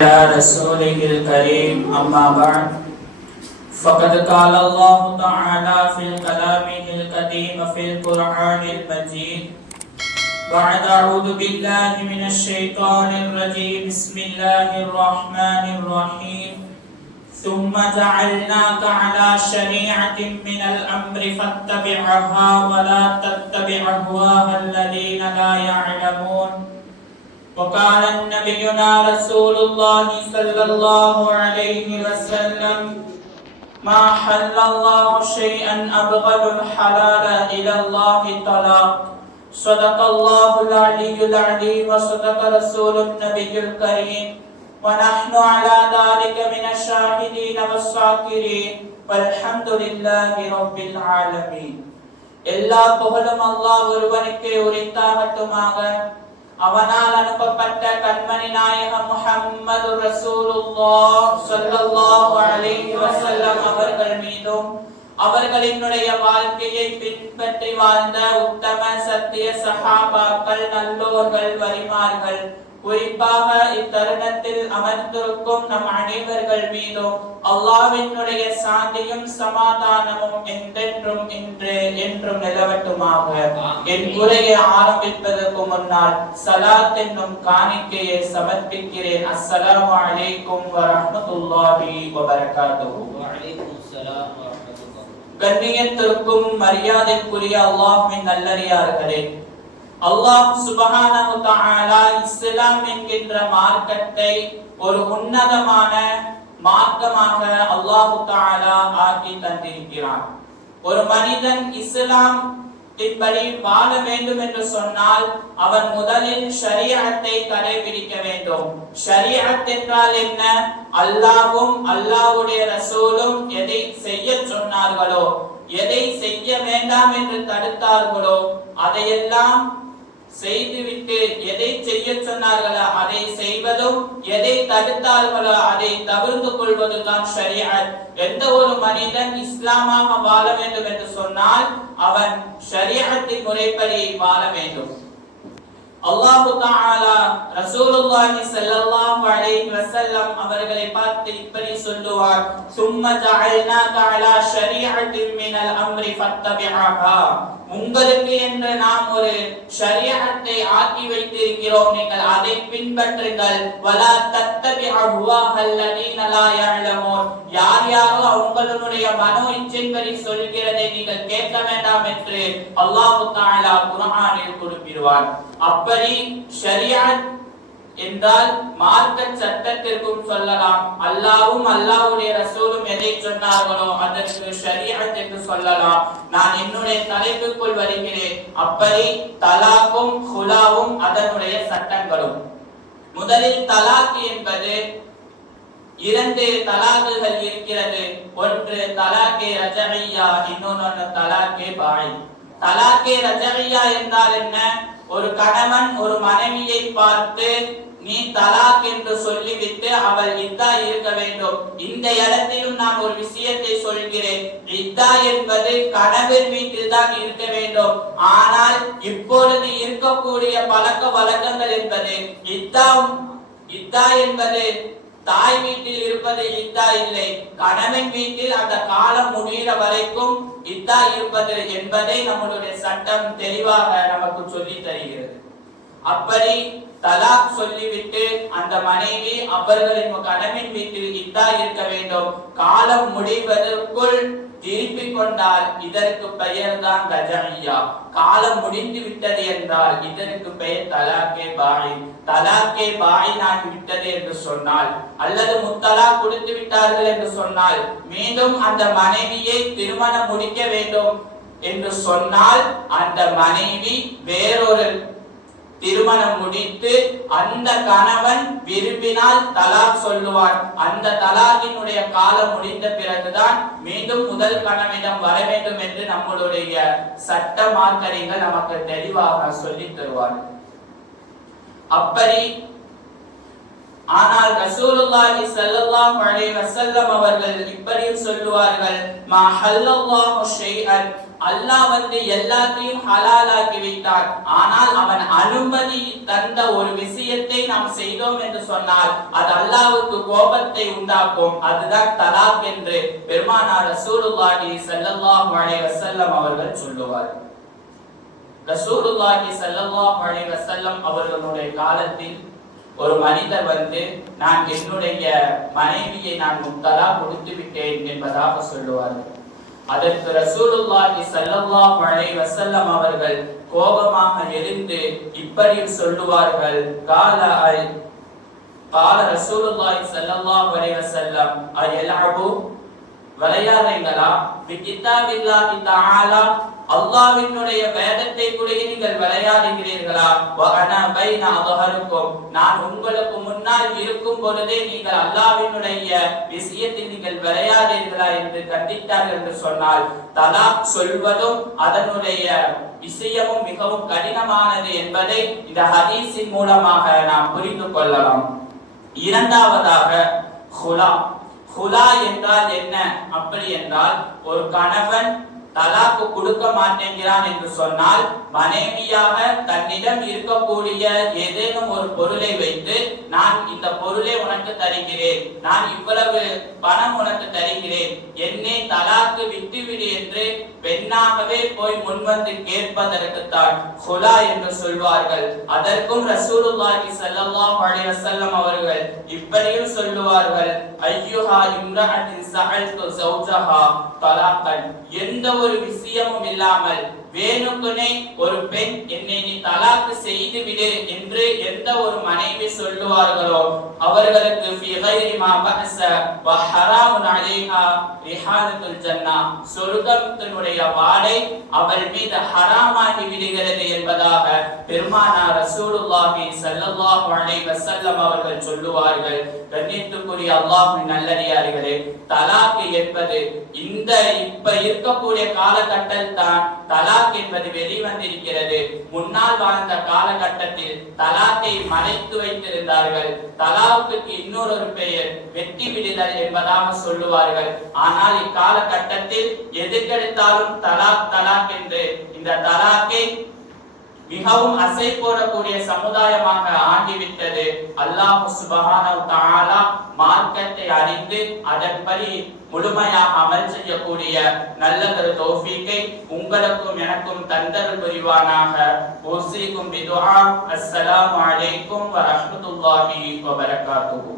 على رسوله الكريم أما بعد فقد قال الله تعالى في كلامه القديم في القرآن المجيد بعد أعوذ بالله من الشيطان الرجيم بسم الله الرحمن الرحيم. ثم جعلناك على شريعة من الأمر فاتبعها ولا تتبع أهواء الذين لا يعلمون. وقال نبينا رسول الله صلى الله عليه وسلم ما حل الله شيئا أبغض الحلال إلى الله طلاق صدق الله العلي العليم وصدق رسول النبي الكريم ونحن على ذلك من الشاهدين والشاكرين والحمد لله رب العالمين எல்லா புகழும் அல்லாஹ் ஒருவனுக்கே உரித்தாகட்டுமாக அவனால் அனுப்பப்பட்ட கண்மணி நாயகம் முஹம்மது ரசூலுல்லாஹ் ஸல்லல்லாஹு அலைஹி வஸல்லம் அவர்கள் மீதும் அவர்களினுடைய வாழ்க்கையை பின்பற்றி வாழ்ந்த உத்தம சத்திய சகாபாக்கள் நல்லோர்கள் வரிமார்கள் குறிப்பாக இத்தருணத்தில் அமர்ந்திருக்கும் நம் அனைவர்கள் மீதும் அல்லாவினுடைய சாந்தியும் சமாதானமும் என்றென்றும் இன்று என்றும் நிலவட்டுமாக. என் உரையை ஆரம்பிப்பதற்கு முன்னால் சலாத் என்னும் காணிக்கையை சமர்ப்பிக்கிறேன். அஸ்ஸலாமு அலைக்கும் வரஹ்மத்துல்லாஹி வபரகாத்துஹு. வலைக்கும் ஸலாம் கண்ணியத்திற்கும் மரியாதைக்குரிய அல்லாஹ்வின் நல்லறியார்களே அல்லாஹ் சுபஹானஹு தஆலா இஸ்லாம் என்கின்ற மார்க்கத்தை ஒரு உன்னதமான மார்க்கமாக அல்லாஹு தஆலா ஆக்கி தந்திருக்கிறான். ஒரு மனிதன் இஸ்லாம் படி வாழ வேண்டும் என்று சொன்னால் அவன் முதலில் ஷரியத்தை கடைபிடிக்க வேண்டும். ஷரியத் என்றால் என்ன? அல்லாவும் அல்லாவுடைய ரசூலும் எதை செய்ய சொன்னார்களோ எதை செய்ய வேண்டாம் என்று தடுத்தார்களோ அதையெல்லாம் செய்துவிட்டு எதை செய்ய சொன்னார்களோ அதை செய்வதும் எதை தடுத்தார்களோ அதை தவிர்த்து கொள்வதுதான் ஷரியத் எந்த ஒரு மனிதன் இஸ்லாமாக வாழ வேண்டும் என்று சொன்னால் அவன் ஷரியத்தின் முறைப்படி வாழ வேண்டும். அல்லாஹு தஆலா ரசூலுல்லாஹி ஸல்லல்லாஹு அலைஹி வஸல்லம் அவர்களை பார்த்து இப்படி சொல்லுவார். சும்ம ஜஅல்னாக அலா ஷரீஅத்தின் மினல் அம்ரி ஃபத்தபிஹா உங்களுக்கு என்று நாம் ஒரு ஷரீஅத்தை ஆக்கி வைத்திருக்கிறோம். நீங்கள் அதை பின்பற்றுங்கள். வலா தத்தபி அஹ்வாஹல்லதீன லா யஅலமூன். யார் யாரோ அவங்களுடைய மனோ இச்சைப்படி சொல்கிறதை நீங்கள் கேட்க வேண்டாம் என்று அல்லாஹ் தஆலா குர்ஆனில் குறிப்பிடுவார் அப்படி ஷரியத் என்றால் மார்க்க சட்டத்திற்கும் சொல்லலாம். அல்லாவும் அல்லாவுடைய ரசூலும் எதை சொன்னார்களோ அதற்கு ஷரியத் என்று சொல்லலாம். நான் என்னுடைய தலைப்புக்குள் வருகிறேன். அப்படி தலாக்கும் ஹுலாவும் அதனுடைய சட்டங்களும். முதலில் தலாக் என்பது இரண்டு தலாக்குகள் இருக்கிறது. ஒன்று தலாக்கே ரஜமையா இன்னொன்று தலாக்கே பாய். தலாக்கே ரஜமையா என்றால் என்ன? ஒரு கணவன் ஒரு மனைவியை பார்த்து நீ தலாக் என்று சொல்லிவிட்டு அவள் இத்தா இருக்க வேண்டும். இந்த இடத்திலும் நான் ஒரு விஷயத்தை சொல்கிறேன். இத்தா என்பது கணவர் வீட்டில் தான் இருக்க வேண்டும். ஆனால் இப்பொழுது இருக்கக்கூடிய பழக்க வழக்கங்கள் என்பது இத்தா இத்தா என்பது தாய் வீட்டில் இருப்பது இத்தா இல்லை. கணவன் வீட்டில் அந்த காலம் முடிகிற வரைக்கும் இத்தா இருப்பது என்பதை நம்மளுடைய சட்டம் தெளிவாக நமக்கு சொல்லி தருகிறது. அப்படி தலாக் சொல்லிவிட்டு அந்த மனைவி அவர்களின் கணவன் வீட்டில் இத்தா இருக்க வேண்டும். காலம் முடிவதற்குள் திருப்பி கொண்டால் இதற்கு பெயர் தான் காலம் முடிந்து விட்டது என்றால் இதற்கு பெயர் தலாக்கே பாய். தலாக்கே பாய் நான் விட்டது என்று சொன்னால் அல்லது முத்தலா கொடுத்து விட்டார்கள் என்று சொன்னால் மீண்டும் அந்த மனைவியை திருமணம் முடிக்க வேண்டும் என்று சொன்னால் அந்த மனைவி வேறொரு திருமணம் முடித்து அந்த கணவன் விரும்பினால் தலாக் சொல்லுவான் அந்த தலாகினுடைய காலம் முடிந்த பிறகுதான் மீண்டும் முதல் கணவனிடம் வர வேண்டும் என்று நம்மளுடைய சட்ட மார்க்கறிகள் நமக்கு தெளிவாக சொல்லி தருவார் அப்படி ஆனால் ரசூலுல்லாஹி ஸல்லல்லாஹு அலைஹி வஸல்லம் அவர்கள் இப்படியும் சொல்லுவார்கள் மா ஹல்லல்லாஹு ஷைஅன். அல்லாஹ் வந்து எல்லாத்தையும் ஹலாலாக்கி விட்டார் ஆனால் அவன் அனுமதி தந்த ஒரு விஷயத்தை நாம் செய்தோம் என்று சொன்னால் அது அல்லாஹ்வுக்கு கோபத்தை உண்டாக்கும். அதுதான் தலாக் என்று பெருமானார் ரசூலுல்லாஹி ஸல்லல்லாஹு அலைஹி வஸல்லம் அவர்கள் சொல்லுவார் ரசூலுல்லாஹி ஸல்லல்லாஹு அலைஹி வஸல்லம் அவர்களுடைய காலத்தில் ஒரு மனிதர் வந்து நான் என்னுடைய மனைவியை நான் முத்தலா கொடுத்து விட்டேன் என்பதாக சொல்லுவார்கள். அதற்கு ரசூலுல்லாஹி ஸல்லல்லாஹு அலைஹி வஸல்லம் அவர்கள் கோபமாக எழுந்து இப்படி சொல்லுவார்கள். கால அல் கால ரசூலுல்லாஹி ஸல்லல்லாஹு அலைஹி வஸல்லம் அயலஅபு விளையாடுங்களா கிதாபில்லாஹி தஆலா அல்லாஹ்வினுடைய வேதத்தை கூட நீங்கள் விளையாடுகிறீர்களா வகன பைன அபஹருக்கும் நான் உங்களுக்கு முன்னால் இருக்கும் பொழுதே நீங்கள் அல்லாஹ்வினுடைய விஷயத்தில் நீங்கள் விளையாடுகிறீர்களா என்று கண்டித்தார்கள் என்று சொன்னால் தலா சொல்வதும் அதனுடைய விஷயமும் மிகவும் கடினமானது என்பதை இந்த ஹதீஸின் மூலமாக நாம் புரிந்து கொள்ளலாம். இரண்டாவதாக ஹுலா ஹுலா என்றால் என்ன? அப்படி என்றால் ஒரு கணவன் தலாக்கு கொடுக்க மாட்டேங்கிறான் என்று சொன்னால் மனைவியாக தன்னிடம் இருக்கக்கூடிய ஏதேனும் ஒரு பொருளை வைத்து நான் இந்த பொருளை உனக்கு தருகிறேன். நான் இவ்வளவு பணம் உனக்கு தருகிறேன். என்னை தலாக்கு விட்டுவிடு என்று பெண்ணாகவே போய் முன்வந்து கேட்பதற்கு தான் ஹுலா என்று சொல்வார்கள். அதற்கும் ரசூலுல்லாஹி ஸல்லல்லாஹு அலைஹி வஸல்லம் அவர்கள் இப்படியும் சொல்லுவார்கள். ஐயுஹா இம்ரஅத்தின் சஅல்து ஜௌஜஹா தலாக்கன். எந்த ஒரு விஷயமும் இல்லாமல் வேணுக்குனே ஒரு பெண் என்னை நீ தலாக்கு செய்து விடு என்று எந்த ஒரு மனைவி சொல்லுவார்களோ அவர்களுக்கு ஃபிஹைரி மா பஹஸ வ ஹராமுன் அலைஹா ரிஹானத்துல் ஜன்னா. சொர்க்கத்தினுடைய வாடை அவள் மீது ஹராமாகி விடுகிறது என்பதாக பெருமானார் ரசூலுல்லாஹி ஸல்லல்லாஹு அலைஹி வஸல்லம் அவர்கள் சொல்லுவார்கள். கண்ணியத்துக்குரிய அல்லாஹ்வின் நல்லடியார்களே தலாக்கு என்பது இந்த இப்ப இருக்கக்கூடிய காலகட்டத்தில் தான் தலாக் என்பது வெளிவந்திருக்கிறது முன்னால் வாழ்ந்த காலகட்டத்தில் தலாக்கை மறைத்து வைத்திருந்தார்கள். தலாவுக்கு இன்னொரு ஒரு பெயர் வெட்டி விடுதல் என்பதாக சொல்லுவார்கள். ஆனால் இக்காலகட்டத்தில் எதுக்கெடுத்தாலும் தலாக் தலாக் என்று இந்த தலாக்கை மிகவும் அசை போடக்கூடிய சமுதாயமாக ஆகிவிட்டது. அல்லாஹ் சுபஹானவ் தஆலா மார்க்கத்தை அறிந்து அதன்படி முழுமையாக அமல் செய்யக்கூடிய நல்ல நல்லதொரு தௌஃபீக்கை உங்களுக்கும் எனக்கும் தந்தருள் புரிவானாக. ஓசிக்கும் பிதுஆ அஸ்ஸலாமு அலைக்கும் வரஹ்மத்துல்லாஹி வபரகாத்துஹு.